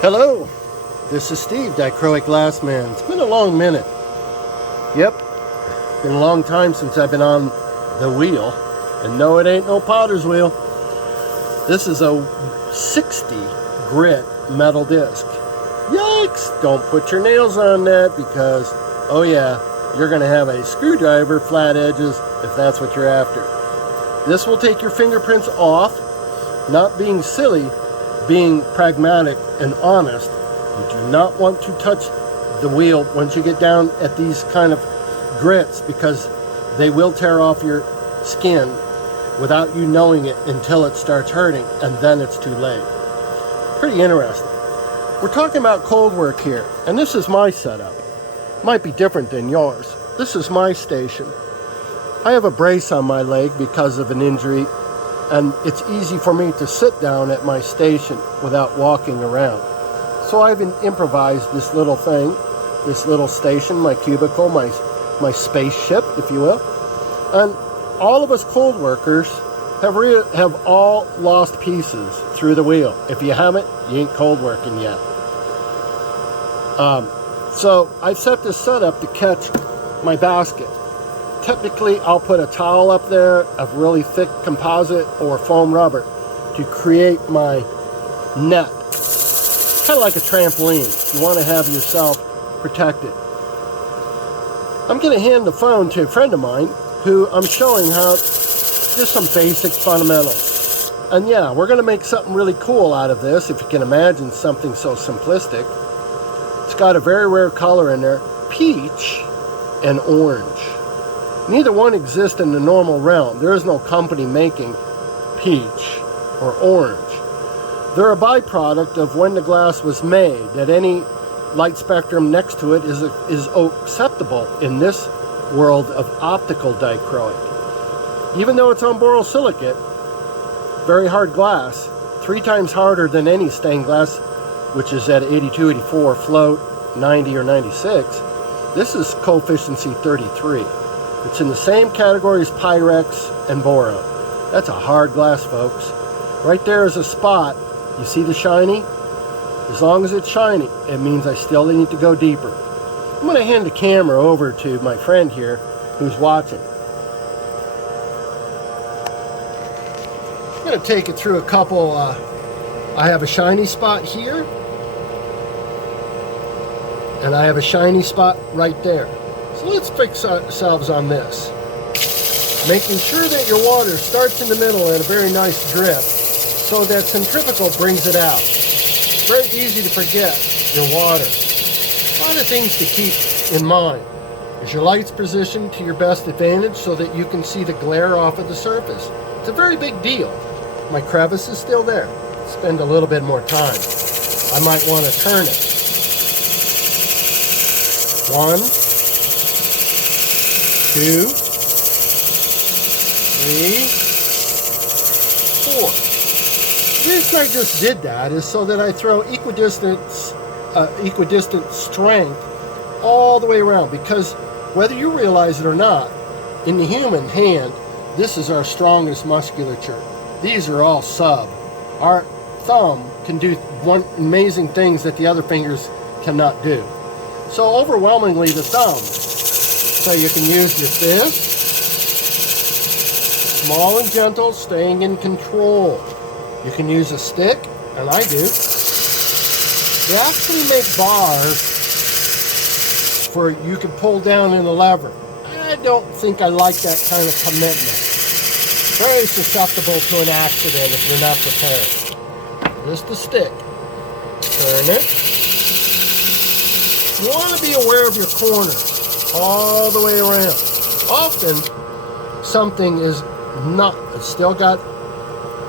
Hello, this is Steve, Dichroic Glassman. It's been a long minute. Yep, been a long time since I've been on the wheel. And no, it ain't no potter's wheel. This is a 60 grit metal disc. Yikes! Don't put your nails on that because, oh yeah, you're going to have a screwdriver flat edges if that's what you're after. This will take your fingerprints off. Not being silly, being pragmatic and honest. You do not want to touch the wheel once you get down at these kind of grits because they will tear off your skin without you knowing it until it starts hurting, and then it's too late. Pretty interesting. We're talking about cold work here, and this is my setup. Might be different than yours. This is my station. I have a brace on my leg because of an injury, and it's easy for me to sit down at my station without walking around. So I've improvised this little thing, this little station, my cubicle, my spaceship, if you will. And all of us cold workers have all lost pieces through the wheel. If you haven't, you ain't cold working yet. So I've set this setup to catch my basket. Typically, I'll put a towel up there of really thick composite or foam rubber to create my net. Kind of like a trampoline. You want to have yourself protected. I'm going to hand the phone to a friend of mine who I'm showing how just some basic fundamentals. And yeah, we're going to make something really cool out of this, if you can imagine something so simplistic. It's got a very rare color in there, peach and orange. Neither one exists in the normal realm. There is no company making peach or orange. They're a byproduct of when the glass was made, that any light spectrum next to it is acceptable in this world of optical dichroic. Even though it's on borosilicate, very hard glass, 3 times harder than any stained glass, which is at 82, 84 float, 90 or 96, this is coefficiency 33. It's in the same category as Pyrex and boron. That's a hard glass, folks. Right there is a spot. You see the shiny? As long as it's shiny, it means I still need to go deeper. I'm going to hand the camera over to my friend here who's watching. I'm going to take it through a couple. I have a shiny spot here, and I have a shiny spot right there. So let's fix ourselves on this. Making sure that your water starts in the middle at a very nice drip so that centrifugal brings it out. Very easy to forget your water. A lot of things to keep in mind. Is your lights positioned to your best advantage so that you can see the glare off of the surface? It's a very big deal. My crevice is still there. Spend a little bit more time. I might want to turn it. 1, 2, 3, 4. The reason I just did that is so that I throw equidistant strength all the way around, because whether you realize it or not, in the human hand, this is our strongest musculature. These are all sub. Our thumb can do one amazing things that the other fingers cannot do. So overwhelmingly the thumb. So you can use your fist, small and gentle, staying in control. You can use a stick, and I do. They actually make bars for you can pull down in a lever. I don't think I like that kind of commitment. Very susceptible to an accident if you're not prepared. Just a stick. Turn it. You want to be aware of your corners all the way around. Often, something is not, it's still got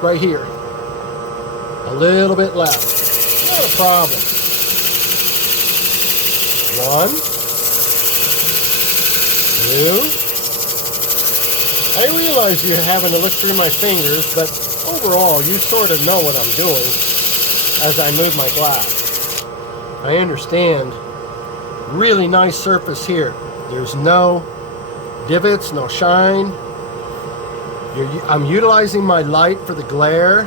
right here. A little bit left. Not a problem. 1, 2. I realize you're having to look through my fingers, but overall, you sort of know what I'm doing as I move my glass. I understand. Really nice surface here. There's no divots, no shine. I'm utilizing my light for the glare.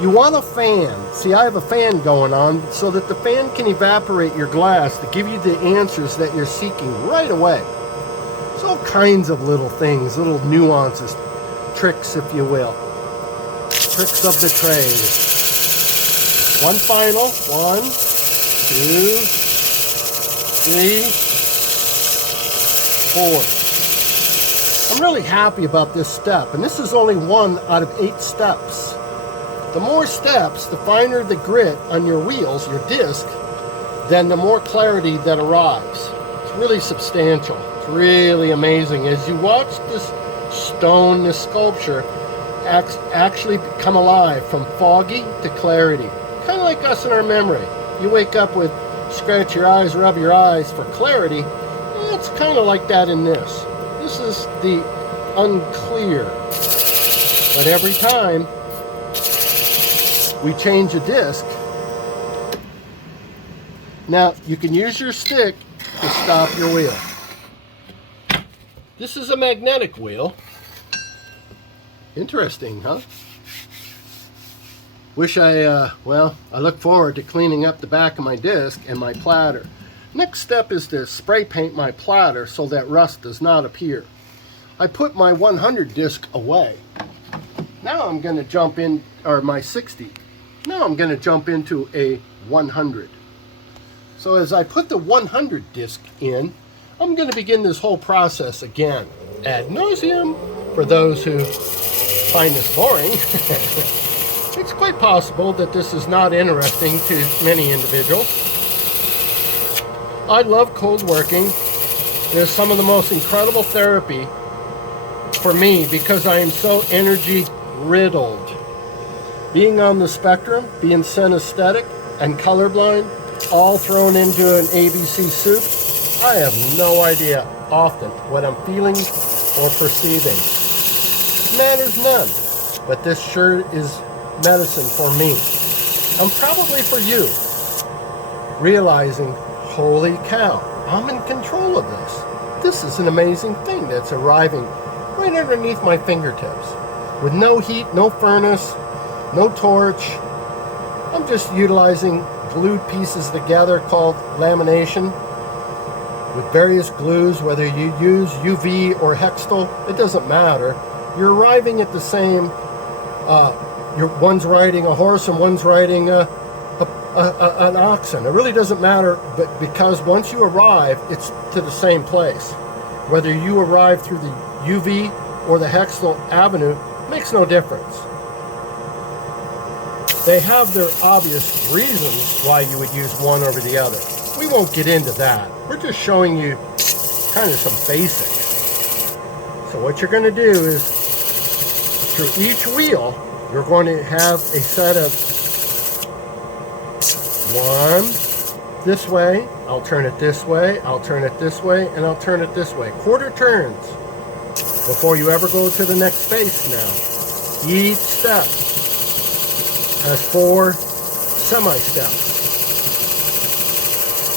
You want a fan. See, I have a fan going on so that the fan can evaporate your glass to give you the answers that you're seeking right away. There's all kinds of little things, little nuances, tricks, if you will. Tricks of the trade. One final. 1, 2, 3, 4. I'm really happy about this step, and this is only 1 out of 8 steps. The more steps, the finer the grit on your wheels, your disc, then the more clarity that arrives. It's really substantial. It's really amazing. As you watch this stone, this sculpture, actually come alive from foggy to clarity. Kind of like us in our memory. You wake up with scratch your eyes, rub your eyes for clarity. Well, it's kind of like that in this. This is the unclear. But every time we change a disc, now you can use your stick to stop your wheel. This is a magnetic wheel. Interesting, huh? Well, I look forward to cleaning up the back of my disc and my platter. Next step is to spray paint my platter so that rust does not appear. I put my 100 disc away. Now I'm going to jump in, or my 60. Now I'm going to jump into a 100. So as I put the 100 disc in, I'm going to begin this whole process again, ad nauseum, for those who find this boring. It's quite possible that this is not interesting to many individuals. I love cold working. It is some of the most incredible therapy for me because I am so energy riddled. Being on the spectrum, being synesthetic and colorblind, all thrown into an ABC soup, I have no idea often what I'm feeling or perceiving. Matters none, but this sure is medicine for me, and probably for you, realizing, holy cow, I'm in control of this. This is an amazing thing that's arriving right underneath my fingertips, with no heat, no furnace, no torch. I'm just utilizing glued pieces together called lamination with various glues, whether you use UV or Hextol, it doesn't matter. You're arriving at the same, one's riding a horse and one's riding an oxen. It really doesn't matter, but because once you arrive, it's to the same place. Whether you arrive through the UV or the Hextol avenue, makes no difference. They have their obvious reasons why you would use one over the other. We won't get into that. We're just showing you kind of some basics. So what you're going to do is, through each wheel, you're going to have a set of 1 this way, I'll turn it this way, I'll turn it this way, and I'll turn it this way. Quarter turns before you ever go to the next space now. Each step has 4 semi-steps.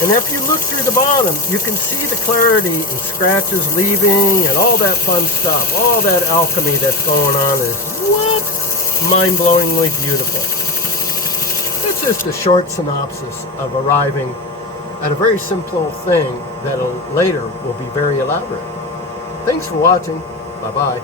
And if you look through the bottom, you can see the clarity and scratches leaving and all that fun stuff. All that alchemy that's going on is, what? Mind-blowingly beautiful. That's just a short synopsis of arriving at a very simple thing that later will be very elaborate. Thanks for watching. Bye-bye.